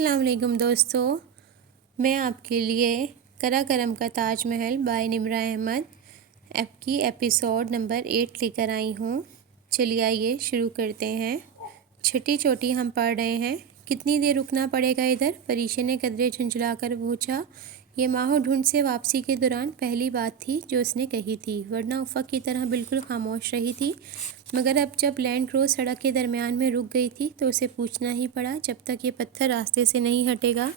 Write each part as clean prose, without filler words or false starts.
अस्सलाम वालेकुम दोस्तों, मैं आपके लिए कराकरम का ताजमहल बाय निम्रा अहमद की एपिसोड नंबर 8 लेकर आई हूँ। चलिए आइए शुरू करते हैं। छठी चोटी हम पढ़ रहे हैं। कितनी देर रुकना पड़ेगा इधर? परीशा ने कदरे झुंझला कर पूछा। ये माहो ढूंढ से वापसी के दौरान पहली बात थी जो उसने कही थी, वरना उफ़क़ की तरह बिल्कुल खामोश रही थी। मगर अब जब लैंड क्रूज़ सड़क के दरमियान में रुक गई थी तो उसे पूछना ही पड़ा, जब तक ये पत्थर रास्ते से नहीं हटेगा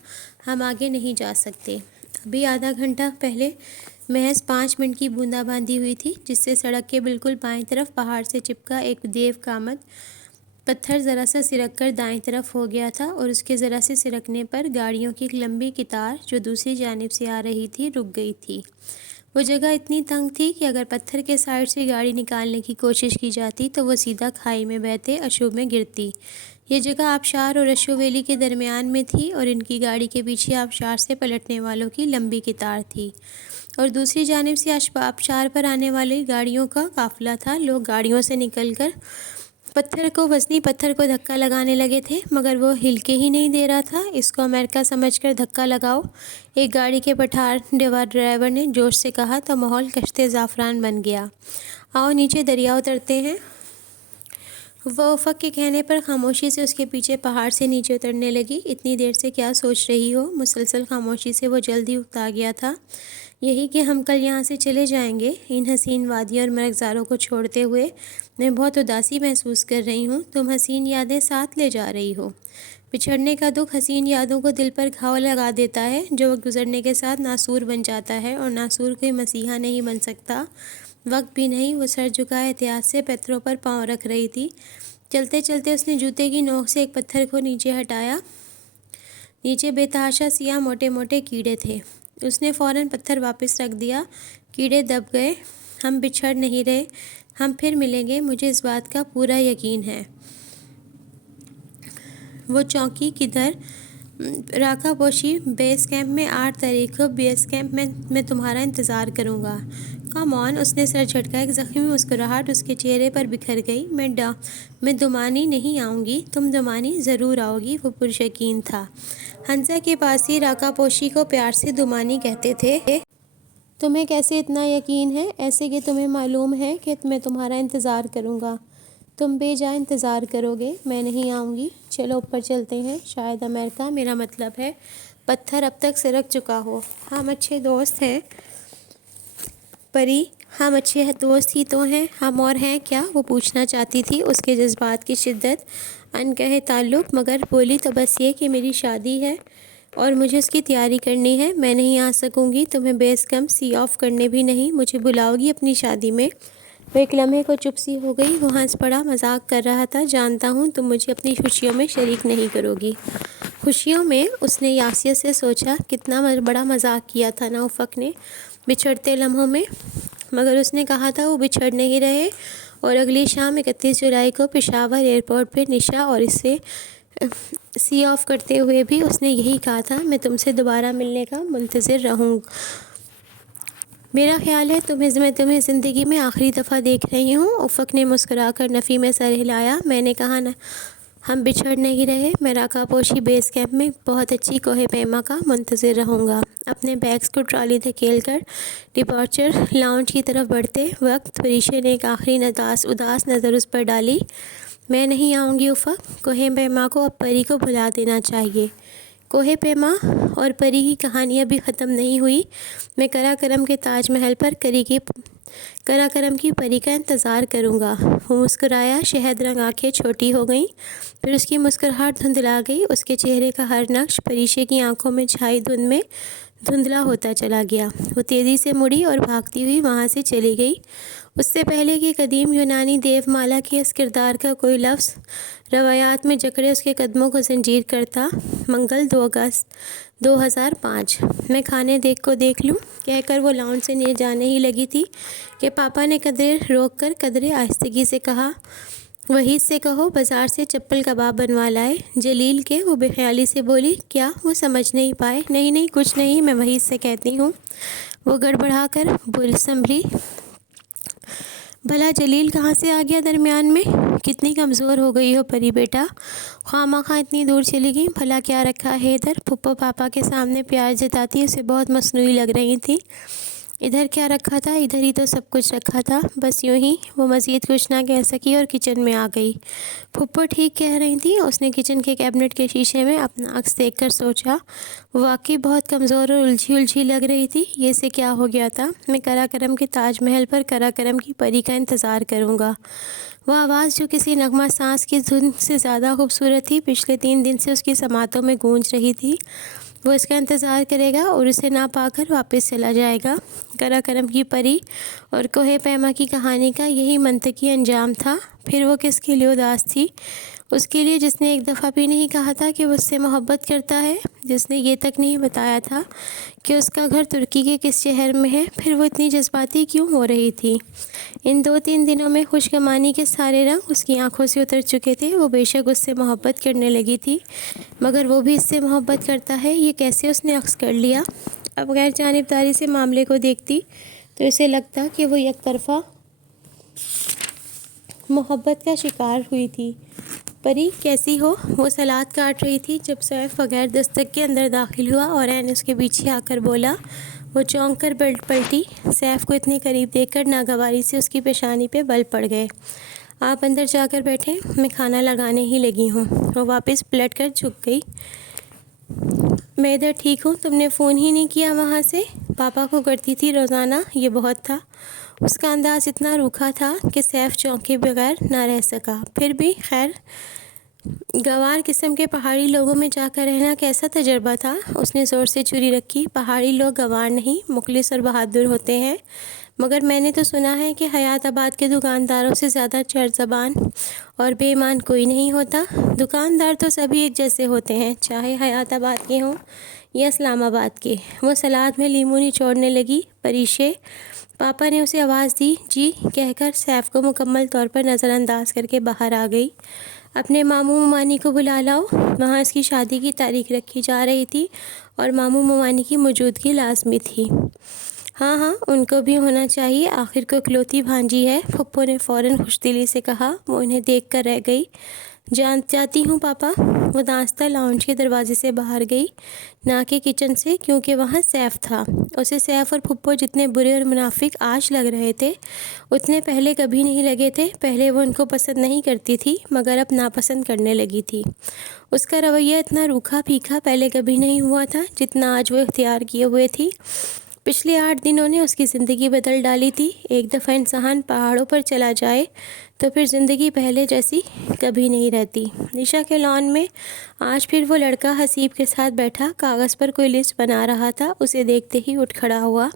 हम आगे नहीं जा सकते। अभी आधा घंटा पहले महज 5 मिनट की बूंदाबांदी हुई थी, जिससे सड़क के बिल्कुल बाएं तरफ पहाड़ से चिपका एक देव कामद पत्थर ज़रा सा सिरक कर दाएं तरफ हो गया था और उसके ज़रा से सिरकने पर गाड़ियों की एक लंबी कतार जो दूसरी जानिब से आ रही थी रुक गई थी। वो जगह इतनी तंग थी कि अगर पत्थर के साइड से गाड़ी निकालने की कोशिश की जाती तो वो सीधा खाई में बहते अशोक में गिरती। ये जगह आबशार और अशोक वैली के दरमियान में थी और इनकी गाड़ी के पीछे आबशार से पलटने वालों की लंबी कतार थी और दूसरी जानिब से आबशार पर आने वाली गाड़ियों का काफिला था। लोग गाड़ियों से निकलकर वज़नी पत्थर को धक्का लगाने लगे थे, मगर वो हिल के ही नहीं दे रहा था। इसको अमेरिका समझकर धक्का लगाओ, एक गाड़ी के पठार ड्राइवर ने जोश से कहा तो माहौल कश्ते ज़ाफ़रान बन गया। आओ नीचे दरिया उतरते हैं। वह उफ़क़ के कहने पर खामोशी से उसके पीछे पहाड़ से नीचे उतरने लगी। इतनी देर से क्या सोच रही हो? मुसलसल खामोशी से वो जल्दी उकता गया था। यही कि हम कल यहाँ से चले जाएंगे। इन हसीन वादियों और मरग़ज़ारों को छोड़ते हुए मैं बहुत उदासी महसूस कर रही हूँ। तुम हसीन यादें साथ ले जा रही हो। बिछड़ने का दुख हसीन यादों को दिल पर घाव लगा देता है, जो वक्त गुजरने के साथ नासूर बन जाता है और नासूर कोई मसीहा नहीं बन सकता। वक्त भी नहीं। वो सर झुकाए एहतियात से पैरों पर पाँव रख रही थी। चलते चलते उसने जूते की नोक से एक पत्थर को नीचे हटाया। नीचे बेतहाशा सियाह मोटे मोटे कीड़े थे। उसने फ़ौरन पत्थर वापस रख दिया। कीड़े दब गए। हम बिछड़ नहीं रहे, हम फिर मिलेंगे, मुझे इस बात का पूरा यकीन है। वो चौंकी। किधर? राका पोशी बेस कैंप में 8 तारीख को बेस कैंप में मैं तुम्हारा इंतज़ार करूँगा। Come on. उसने सर झटका। एक ज़ख्मी मुस्कुराहट उसके चेहरे पर बिखर गई। मैं दुमानी नहीं आऊँगी, तुम दुमानी ज़रूर आओगी, वो पुरयकीन था। हंसा के पास ही राका पोशी को प्यार से दुमानी कहते थे। तुम्हें कैसे इतना यकीन है? ऐसे कि तुम्हें मालूम है कि मैं तुम्हारा इंतज़ार करूँगा। तुम बेजा इंतज़ार करोगे, मैं नहीं आऊँगी। चलो ऊपर चलते हैं। शायद अमेरिका, मेरा मतलब है पत्थर अब तक सिरक चुका हो। हम अच्छे दोस्त हैं परी, हम अच्छे दोस्त ही तो हैं। हम और हैं क्या? वो पूछना चाहती थी, उसके जज्बात की शिद्दत अनकहे ताल्लुक़, मगर बोली तो बस ये कि मेरी शादी है और मुझे उसकी तैयारी करनी है। मैं नहीं आ सकूँगी। तुम्हें बेस कैंप सी ऑफ करने भी नहीं मुझे बुलाओगी अपनी शादी में? वो एक लम्हे को चुप सी हो गई। वो हंस पड़ा, मजाक कर रहा था। जानता हूँ तुम मुझे अपनी खुशियों में शरीक नहीं करोगी। खुशियों में? उसने यासिया से सोचा, कितना बड़ा मजाक किया था ना उफ़क़ ने बिछड़ते लम्हों में। मगर उसने कहा था वो बिछड़ नहीं रहे। और अगली शाम 31 जुलाई को पेशावर एयरपोर्ट पर निशा और इससे सी ऑफ करते हुए भी उसने यही कहा था, मैं तुमसे दोबारा मिलने का मुंतज़िर रहूँ। मेरा ख्याल है मैं तुम्हें ज़िंदगी में आखिरी दफ़ा देख रही हूँ। उफ़क़ ने मुस्कुराकर नफ़ी में सर हिलाया। मैंने कहा ना, हम बिछड़ नहीं रहे। मैं राका पोशी बेस कैंप में बहुत अच्छी कोहे पैमा का मुंतज़िर रहूँगा। अपने बैग्स को ट्रॉली धकेल कर डिपार्चर लाउंज की तरफ बढ़ते वक्त परीशा ने एक आखिरी उदास नज़र उस पर डाली। मैं नहीं आऊँगी उफ़क़, कोहे पैमा को अब परी को भुला देना चाहिए। कोहे पैमा और परी की कहानी अभी ख़त्म नहीं हुई। मैं कराकरम के ताजमहल पर कराकरम की परी का इंतज़ार करूँगा। वो मुस्कुराया। शहद रंग आँखें छोटी हो गईं, फिर उसकी मुस्कुराहट धुंधला गई। उसके चेहरे का हर नक्श परीशा की आंखों में छाई धुंध में धुंधला होता चला गया। वो तेज़ी से मुड़ी और भागती हुई वहाँ से चली गई। उससे पहले कि कदीम यूनानी देवमाला के इस किरदार का कोई लफ्ज़ रवायात में जकड़े उसके कदमों को जंजीर करता। मंगल 2 अगस्त 2005। मैं खाने देख लूँ, कहकर वो लाउंज से जाने ही लगी थी कि पापा ने कदरे आहिस्तगी से कहा, वहीद से कहो बाज़ार से चप्पल कबाब बनवा लाए। जलील के? वो बेख्याली से बोली। क्या? वो समझ नहीं पाए। नहीं कुछ नहीं, मैं वहीद से कहती हूँ। वो गड़बड़ा कर बोल संभली। भला जलील कहाँ से आ गया दरमियान में? कितनी कमज़ोर हो गई हो परी बेटा, खामखा इतनी दूर चली गई, भला क्या रखा है इधर। फुप्पो पापा के सामने प्यार जताती उसे बहुत मसनूई लग रही थी। इधर क्या रखा था, इधर ही तो सब कुछ रखा था। बस यूं ही वो मज़ीद कुछ ना कह सकी और किचन में आ गई। फुप्पो ठीक कह रही थी। उसने किचन के कैबिनेट के शीशे में अपना अक्स देखकर सोचा, वाकई बहुत कमज़ोर और उलझी उलझी लग रही थी। ये से क्या हो गया था। मैं कराकरम के ताजमहल पर कराकरम की परी का इंतज़ार करूँगा। वह आवाज़ जो किसी नगमा सांस की धुन से ज़्यादा खूबसूरत थी, पिछले 3 दिन से उसकी समातों में गूंज रही थी। वो इसका इंतज़ार करेगा और उसे ना पाकर वापस चला जाएगा। कराकरम की परी और कोहे पैमा की कहानी का यही मंतकी अंजाम था। फिर वो किसके लिए उदास थी? उसके लिए जिसने एक दफ़ा भी नहीं कहा था कि वो उससे मोहब्बत करता है, जिसने ये तक नहीं बताया था कि उसका घर तुर्की के किस शहर में है। फिर वो इतनी जज्बाती क्यों हो रही थी? इन 2-3 दिनों में खुशगवानी के सारे रंग उसकी आंखों से उतर चुके थे। वो बेशक उससे मोहब्बत करने लगी थी, मगर वो भी इससे मोहब्बत करता है, ये कैसे उसने अक्स कर लिया? अब गैर जानिबदारी से मामले को देखती तो इसे लगता कि वो एक तरफ़ा मोहब्बत का शिकार हुई थी। परी कैसी हो? वो सलाद काट रही थी जब सैफ बगैर दस्तक के अंदर दाखिल हुआ और ऐन उसके पीछे आकर बोला। वो चौंक कर पलटी। सैफ को इतने करीब देखकर नागवारी से उसकी पेशानी पे बल पड़ गए। आप अंदर जाकर बैठें, मैं खाना लगाने ही लगी हूँ। वो वापस पलट कर झुक गई। मैं इधर ठीक हूँ, तुमने फ़ोन ही नहीं किया वहाँ से? पापा को करती थी रोज़ाना, ये बहुत था। उसका अंदाज़ इतना रूखा था कि सैफ चौंके बगैर ना रह सका। फिर भी खैर, गंवार किस्म के पहाड़ी लोगों में जाकर रहना कैसा तजर्बा था? उसने ज़ोर से चुरी रखी। पहाड़ी लोग गंवार नहीं, मुखलिस और बहादुर होते हैं, मगर मैंने तो सुना है कि हयाताबाद के दुकानदारों से ज़्यादा चरज़बान और बेईमान कोई नहीं होता। दुकानदार तो सभी एक जैसे होते हैं, चाहे हयाताबाद के हों या इस्लामाबाद के। वो सलाद में लीमू निचोड़ने लगी। परीशे, पापा ने उसे आवाज़ दी। जी कहकर सैफ को मुकम्मल तौर पर नज़रअंदाज करके बाहर आ गई। अपने मामू ममानी को बुला लाओ। वहाँ इसकी शादी की तारीख रखी जा रही थी और मामू ममानी की मौजूदगी लाजमी थी। हाँ हाँ, उनको भी होना चाहिए, आखिर को इकलौती भांजी है, फुप्पो ने फ़ौरन खुशदिली से कहा। वो उन्हें देख कर रह गई। जाती हूँ पापा। वो दांस्ता लाउंज के दरवाजे से बाहर गई, ना कि किचन से, क्योंकि वहाँ सैफ था। उसे सैफ और फुप्पो जितने बुरे और मुनाफिक आज लग रहे थे, उतने पहले कभी नहीं लगे थे। पहले वो उनको पसंद नहीं करती थी, मगर अब नापसंद करने लगी थी। उसका रवैया इतना रूखा फीका पहले कभी नहीं हुआ था जितना आज वो इख्तियार किए हुए थी। पिछले 8 दिनों ने उसकी ज़िंदगी बदल डाली थी। एक दफ़ा इंसान पहाड़ों पर चला जाए तो फिर ज़िंदगी पहले जैसी कभी नहीं रहती। निशा के लॉन में आज फिर वो लड़का हसीब के साथ बैठा कागज़ पर कोई लिस्ट बना रहा था। उसे देखते ही उठ खड़ा हुआ।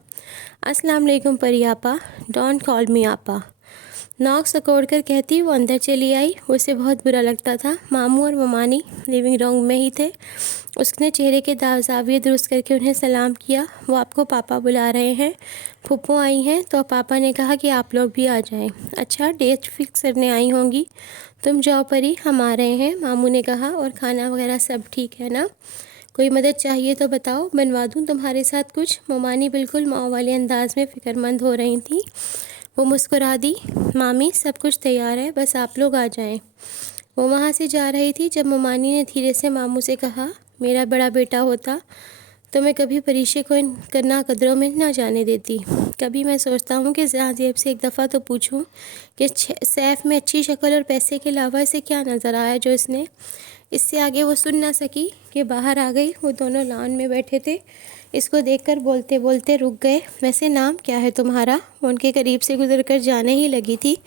अस्सलाम वालेकुम परी आपा। डोंट कॉल मी आपा, नौक सकोड़ कर कहती वो अंदर चली आई। उसे बहुत बुरा लगता था। मामू और ममानी लिविंग रूम में ही थे। उसने चेहरे के जाविये दुरुस्त करके उन्हें सलाम किया। वो आपको पापा बुला रहे हैं। फुप्पो आई हैं तो पापा ने कहा कि आप लोग भी आ जाएं। अच्छा, डेट फिक्स करने आई होंगी। तुम जाओ परी, हम आ रहे हैं, मामू ने कहा। और खाना वगैरह सब ठीक है ना? कोई मदद चाहिए तो बताओ, बनवा दूँ तुम्हारे साथ कुछ? ममानी बिल्कुल माँ वाले अंदाज में फ़िक्रमंद हो रही थी। वो मुस्कुरा दी। मामी, सब कुछ तैयार है, बस आप लोग आ जाएं। वो वहाँ से जा रही थी जब ममानी ने धीरे से मामू से कहा, मेरा बड़ा बेटा होता तो मैं कभी परीक्षे को इन करना कदरों में ना जाने देती। कभी मैं सोचता हूँ कि ज़ेब से एक दफ़ा तो पूछूं कि सैफ में अच्छी शक्ल और पैसे के अलावा इसे क्या नज़र आया जो इसने। इससे आगे वो सुन ना सकी कि बाहर आ गई। वो दोनों लॉन में बैठे थे। इसको देखकर बोलते बोलते रुक गए। वैसे नाम क्या है तुम्हारा? वो उनके करीब से गुजरकर जाने ही लगी थी,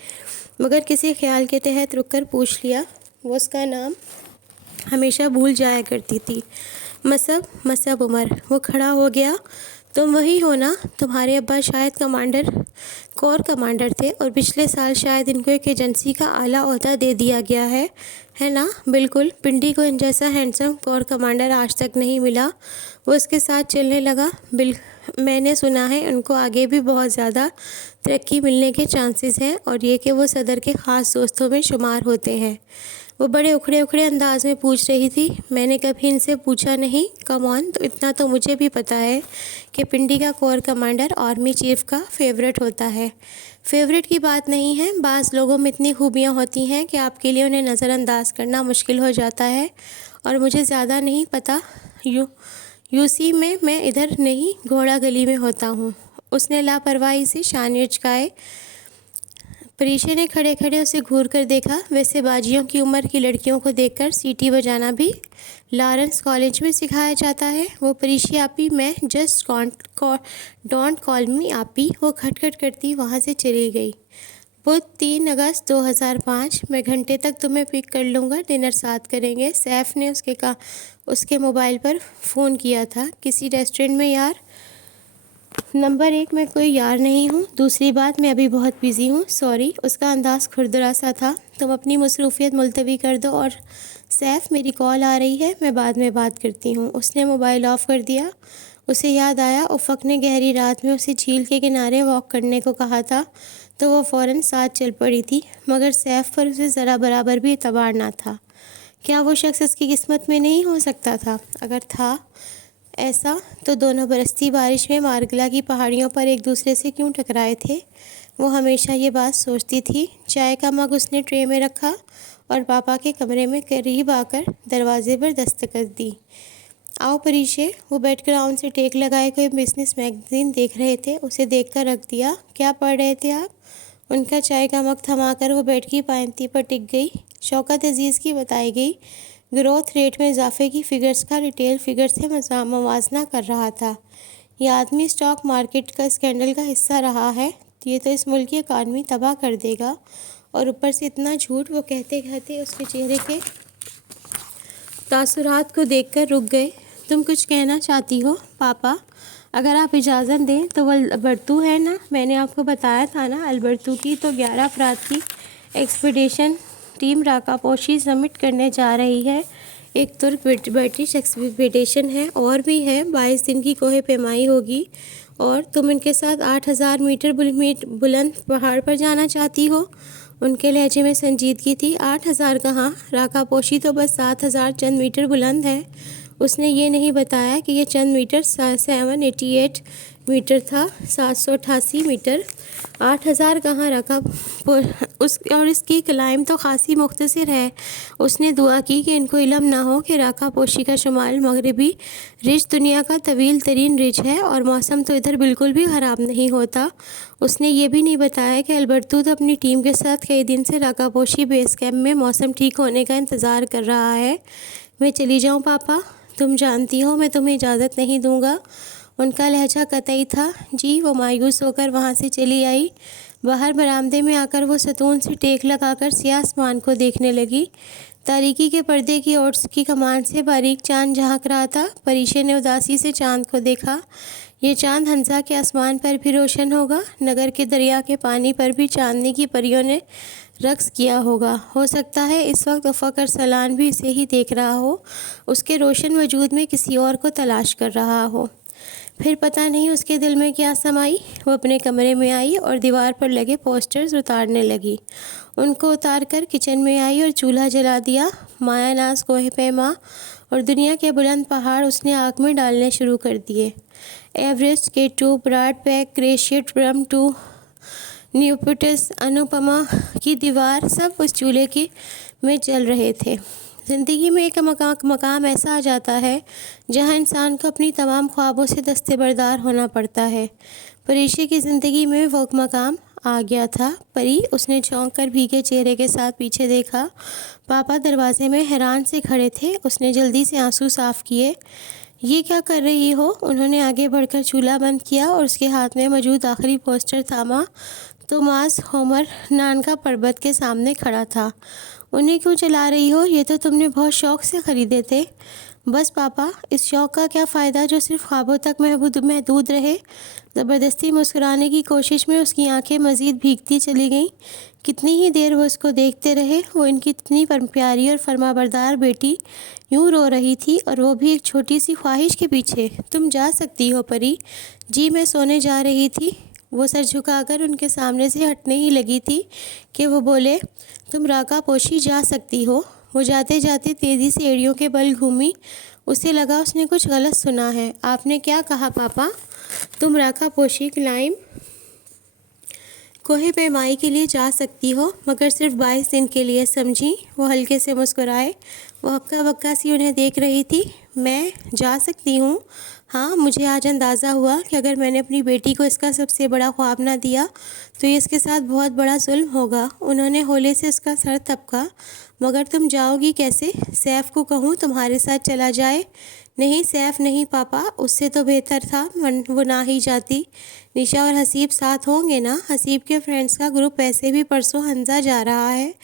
मगर किसी ख्याल के तहत रुककर पूछ लिया। वो उसका नाम हमेशा भूल जाया करती थी। मसब उमर। वो खड़ा हो गया। तुम वही हो ना? तुम्हारे अब्बा शायद कोर कमांडर थे और पिछले साल शायद इनको एक एजेंसी का आला ओहदा दे दिया गया है ना? बिल्कुल। पिंडी को इन जैसा हैंडसम कोर कमांडर आज तक नहीं मिला। वो उसके साथ चलने लगा। मैंने सुना है उनको आगे भी बहुत ज़्यादा तरक्की मिलने के चांसेस हैं और ये कि वो सदर के ख़ास दोस्तों में शुमार होते हैं। वो बड़े उखड़े उखड़े अंदाज में पूछ रही थी। मैंने कभी इनसे पूछा नहीं। कम ऑन, तो इतना तो मुझे भी पता है कि पिंडी का कोर कमांडर आर्मी चीफ का फेवरेट होता है। फेवरेट की बात नहीं है, बाज़ लोगों में इतनी खूबियाँ होती हैं कि आपके लिए उन्हें नज़रअंदाज करना मुश्किल हो जाता है। और मुझे ज़्यादा नहीं पता, यूसी में मैं इधर नहीं, घोड़ा गली में होता हूँ। उसने लापरवाही से शान उचकाए। परीक्षा ने खड़े खड़े उसे घूर कर देखा। वैसे बाजियों की उम्र की लड़कियों को देखकर सीटी बजाना भी लॉरेंस कॉलेज में सिखाया जाता है। वो परीक्षी आपी, मैं जस्ट डोंट कॉल मी आपी, वो खटखट करती वहाँ से चली गई। बुध 3 अगस्त 2005। मैं घंटे तक तुम्हें पिक कर लूँगा, डिनर साथ करेंगे। सैफ ने उसके मोबाइल पर फ़ोन किया था। किसी रेस्टोरेंट में यार? नंबर 1, मैं कोई यार नहीं हूँ। दूसरी बात, मैं अभी बहुत बिज़ी हूँ, सॉरी। उसका अंदाज़ खुरदरा सा था। तुम अपनी मसरूफियत मुलतवी कर दो। और सैफ, मेरी कॉल आ रही है, मैं बाद में बात करती हूँ। उसने मोबाइल ऑफ़ कर दिया। उसे याद आया उफ़क़ ने गहरी रात में उसे झील के किनारे वॉक करने को कहा था, तो वो फ़ौरन साथ चल पड़ी थी। मगर सैफ पर उसे ज़रा बराबर भी एतबार ना था। क्या वो शख्स उसकी किस्मत में नहीं हो सकता था? अगर था ऐसा, तो दोनों बरसती बारिश में मारगला की पहाड़ियों पर एक दूसरे से क्यों टकराए थे? वो हमेशा ये बात सोचती थी। चाय का मग उसने ट्रे में रखा और पापा के कमरे में करीब आकर दरवाजे पर दस्तक दी। आओ परीक्षे। वो बैकग्राउंड से टेक लगाए कोई बिजनेस मैगजीन देख रहे थे। उसे देखकर रख दिया। क्या पढ़ रहे थे आप? उनका चाय का मग थमाकर वो बेड की पायंती पर टिक गई। शौकत अजीज़ की बताई गई ग्रोथ रेट में इजाफे की फिगर्स का रिटेल फिगर से मवाजना कर रहा था। ये आदमी स्टॉक मार्केट का स्कैंडल का हिस्सा रहा है। ये तो इस मुल्क की इकानमी तबाह कर देगा। और ऊपर से इतना झूठ। वो कहते कहते उसके चेहरे के तासुरात को देखकर रुक गए। तुम कुछ कहना चाहती हो पापा? अगर आप इजाज़त दें तो वो अल्बर्टू है ना, मैंने आपको बताया था ना, अल्बर्टू की तो 11 अफराद की एक्सपीडिशन टीम राकापोशी समिट करने जा रही है। एक तुर्क ब्रिटिश एक्सपीडिशन है और भी है। 22 दिन की कोहे पैमाई होगी। और तुम इनके साथ 8000 मीटर बुलंद पहाड़ पर जाना चाहती हो? उनके लहजे में संजीदगी थी। 8000 कहाँ, राकापोशी तो बस 7000 चंद मीटर बुलंद है। उसने ये नहीं बताया कि ये चंद मीटर 788 मीटर था। 788 मीटर। 8000 कहाँ रखा और इसकी क्लाइम तो खासी मुख्तसर है। उसने दुआ की कि इनको इल्म ना हो कि राकापोशी का शुमाल मगरबी रिज दुनिया का तवील तरीन रिज है और मौसम तो इधर बिल्कुल भी ख़राब नहीं होता। उसने ये भी नहीं बताया कि अल्बर्टू तो अपनी टीम के साथ कई दिन से राकापोशी बेस कैंप में मौसम ठीक होने का इंतज़ार कर रहा है। मैं चली जाऊँ पापा? तुम जानती हो मैं तुम्हें इजाज़त नहीं दूँगा। उनका लहजा कतई था। जी। वो मायूस होकर वहाँ से चली आई। बाहर बरामदे में आकर वो सतून से टेक लगाकर सियाह आसमान को देखने लगी। तारीकी के पर्दे की ओर की कमान से बारीक चांद झांक रहा था। परीक्षा ने उदासी से चांद को देखा। ये चांद हंसा के आसमान पर भी रोशन होगा। नगर के दरिया के पानी पर भी चांदनी की परियों ने रक्स किया होगा। हो सकता है इस वक्त फ़कर सलान भी इसे ही देख रहा हो, उसके रोशन वजूद में किसी और को तलाश कर रहा हो। फिर पता नहीं उसके दिल में क्या समाई। वो अपने कमरे में आई और दीवार पर लगे पोस्टर्स उतारने लगी। उनको उतार कर किचन में आई और चूल्हा जला दिया। मायानाज, कोहे पैमा और दुनिया के बुलंद पहाड़ उसने आग में डालने शुरू कर दिए। Everest, K2, Broad Peak, glacier, ब्रम 2, न्यूपिटस, अनुपमा की दीवार, सब उस चूल्हे में जल रहे थे। ज़िंदगी में एक मकाम ऐसा आ जाता है जहां इंसान को अपनी तमाम ख्वाबों से दस्तबरदार होना पड़ता है। परीक्षा की ज़िंदगी में वो मकाम आ गया था। परी, उसने चौंक कर भीगे चेहरे के साथ पीछे देखा। पापा दरवाजे में हैरान से खड़े थे। उसने जल्दी से आंसू साफ़ किए। ये क्या कर रही हो? उन्होंने आगे बढ़कर चूल्हा बंद किया और उसके हाथ में मौजूद आखिरी पोस्टर थामा। तोमास होमर नानका पर्वत के सामने खड़ा था। उन्हें क्यों चला रही हो? ये तो तुमने बहुत शौक़ से ख़रीदे थे। बस पापा, इस शौक़ का क्या फ़ायदा जो सिर्फ ख्वाबों तक महदूद रहे। ज़बरदस्ती मुस्कुराने की कोशिश में उसकी आंखें मज़ीद भीगती चली गईं। कितनी ही देर वो उसको देखते रहे। वो इनकी इतनी प्यारी और फरमाबरदार बेटी यूँ रो रही थी, और वो भी एक छोटी सी ख्वाहिश के पीछे। तुम जा सकती हो परी। जी, मैं सोने जा रही थी। वो सर झुकाकर उनके सामने से हटने ही लगी थी कि वो बोले, तुम राकापोशी जा सकती हो। वो जाते जाते तेज़ी से एड़ियों के बल घूमी। उसे लगा उसने कुछ गलत सुना है। आपने क्या कहा पापा? तुम राका पोशी क्लाइम कोहे पेमाई के लिए जा सकती हो, मगर सिर्फ 22 दिन के लिए, समझी? वो हल्के से मुस्कुराए। वो हक्का बक्का सी उन्हें देख रही थी। मैं जा सकती हूँ? हाँ, मुझे आज अंदाज़ा हुआ कि अगर मैंने अपनी बेटी को इसका सबसे बड़ा ख्वाब ना दिया तो ये इसके साथ बहुत बड़ा जुल्म होगा। उन्होंने होले से उसका सर थपका। मगर तुम जाओगी कैसे? सैफ को कहूँ तुम्हारे साथ चला जाए? नहीं सैफ नहीं पापा, उससे तो बेहतर था वो ना ही जाती। निशा और हसीब साथ होंगे ना? हसीब के फ्रेंड्स का ग्रुप ऐसे भी परसों हंजा जा रहा है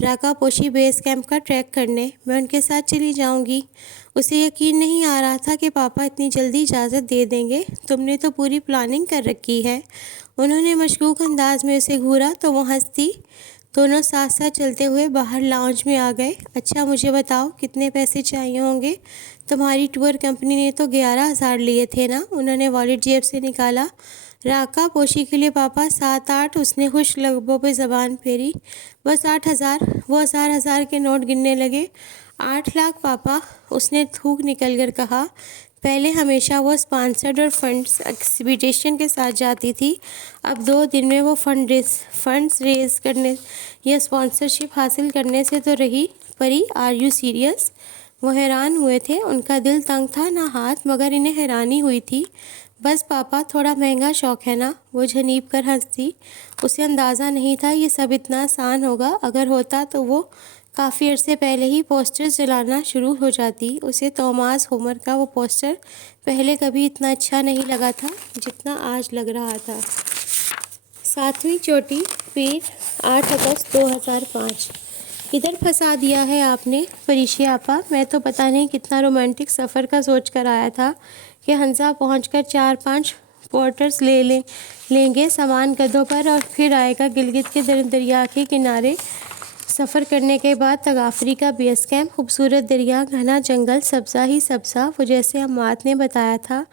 राका पोशी बेस कैंप का ट्रैक करने। मैं उनके साथ चली जाऊंगी। उसे यकीन नहीं आ रहा था कि पापा इतनी जल्दी इजाज़त दे देंगे। तुमने तो पूरी प्लानिंग कर रखी है। उन्होंने मशकूक अंदाज में उसे घूरा तो वो हंसती। दोनों साथ साथ चलते हुए बाहर लाउंज में आ गए। अच्छा मुझे बताओ कितने पैसे चाहिए होंगे? तुम्हारी टूर कंपनी ने तो 11,000 लिए थे ना? उन्होंने वॉलेट जेब से निकाला। राका पोशी के लिए पापा 7-8। उसने खुश लबों पे ज़बान फेरी। बस 8,000। वो हज़ार के नोट गिनने लगे। 8 लाख पापा, उसने थूक निकल कर कहा। पहले हमेशा वो स्पॉन्सर्ड और फंड्स एक्सपीडिशन के साथ जाती थी। अब 2 दिन में वो फंड्स रेज करने या स्पॉन्सरशिप हासिल करने से तो रही परी। Are you serious? वो हैरान हुए थे। उनका दिल तंग था ना हाथ, मगर इन्हें हैरानी हुई थी। बस पापा, थोड़ा महंगा शौक है ना? वो झनीब कर हंसी। उसे अंदाज़ा नहीं था ये सब इतना आसान होगा। अगर होता तो वो काफ़ी अर्से पहले ही पोस्टर्स जलाना शुरू हो जाती। उसे थॉमस होमर का वो पोस्टर पहले कभी इतना अच्छा नहीं लगा था जितना आज लग रहा था। 7वीं चोटी, पीर, 8 अगस्त 2005। किधर फंसा दिया है आपने परीशी आपा? मैं तो पता नहीं कितना रोमांटिक सफ़र का सोच कर आया था कि हंसा पहुंचकर 4-5 पोर्टर्स लेंगे सामान गधों पर और फिर आएगा गिलगित के दरिया के किनारे। सफ़र करने के बाद तगाफरी का बेस कैंप, खूबसूरत दरिया, घना जंगल, सब्ज़ा ही सब्ज़ा, वो जैसे अम्मात ने बताया था।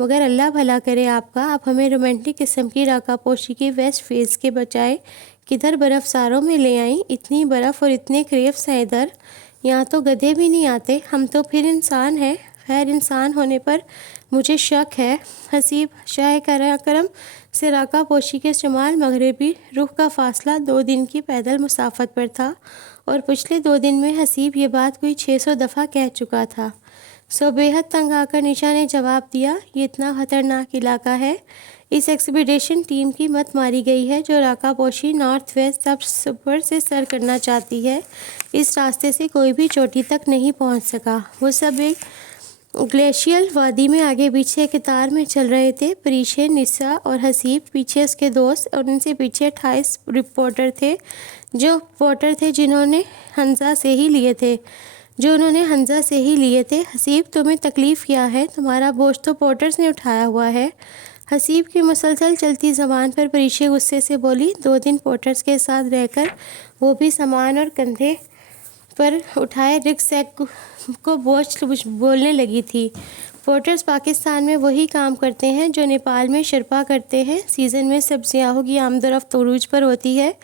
मगर अल्लाह भला करे आपका, आप हमें रोमांटिक किस्म की राका पोशी के वेस्ट फेस के बजाय किधर बर्फ़सारों में ले आईं? इतनी बर्फ़ और इतने क्रेव्स हैं इधर। यहाँ तो गधे भी नहीं आते। हम तो फिर इंसान हैं। खैर, इंसान होने पर मुझे शक है। हसीब शाह करम से राका पोशी के शुमाल मगरबी रुख का फासला 2 दिन की पैदल मुसाफत पर था और पिछले 2 दिन में हसीब ये बात कोई 600 दफ़ा कह चुका था। सो बेहद तंग आकर निशा ने जवाब दिया, ये इतना ख़तरनाक इलाका है। इस एक्सपीडिशन टीम की मत मारी गई है जो राका पोशी नॉर्थ वेस्ट सब से सर करना चाहती है। इस रास्ते से कोई भी चोटी तक नहीं पहुंच सका। वो सब एक ग्लेशियल वादी में आगे पीछे कतार में चल रहे थे। परीशे, निसा और हसीब, पीछे उसके दोस्त और उनसे पीछे 28 रिपोर्टर थे जिन्होंने हंजा से ही लिए थे। हसीब, तुम्हें तकलीफ़ क्या है? तुम्हारा बोझ तो पोर्टर्स ने उठाया हुआ है। हसीब की मुसलसल चलती ज़बान पर परीशे गुस्से से बोली। 2 दिन पोर्टर्स के साथ रहकर वो भी सामान और कंधे पर उठाए रिक्सैक को बोझ बोलने लगी थी। पोर्टर्स पाकिस्तान में वही काम करते हैं जो नेपाल में शर्पा करते हैं। सीज़न में सब्जियाँ की आमदरफ्त उरूज पर होती है।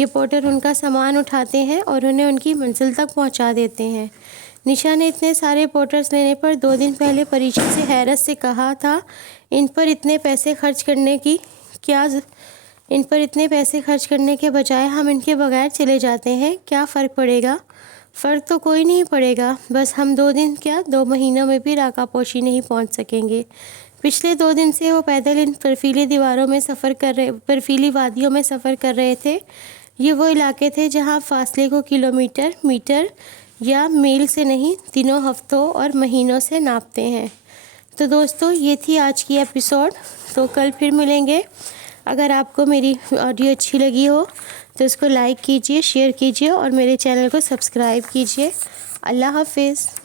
ये पोर्टर उनका सामान उठाते हैं और उन्हें उनकी मंजिल तक पहुंचा देते हैं। निशा ने इतने सारे पोर्टर्स लेने पर 2 दिन पहले परीक्षा से हैरत से कहा था, इन पर इतने पैसे खर्च करने के बजाय हम इनके बगैर चले जाते हैं, क्या फ़र्क पड़ेगा? फ़र्क तो कोई नहीं पड़ेगा। बस हम 2 दिन क्या 2 महीनों में भी राका पोशी नहीं पहुंच सकेंगे। पिछले 2 दिन से वो पैदल इन बर्फीली वादियों में सफ़र कर रहे थे। ये वो इलाके थे जहां फासले को किलोमीटर, मीटर या मील से नहीं, दिनों, हफ्तों और महीनों से नापते हैं। तो दोस्तों, ये थी आज की एपिसोड। तो कल फिर मिलेंगे। अगर आपको मेरी ऑडियो अच्छी लगी हो तो इसको लाइक कीजिए, शेयर कीजिए और मेरे चैनल को सब्सक्राइब कीजिए। अल्लाह हाफिज़।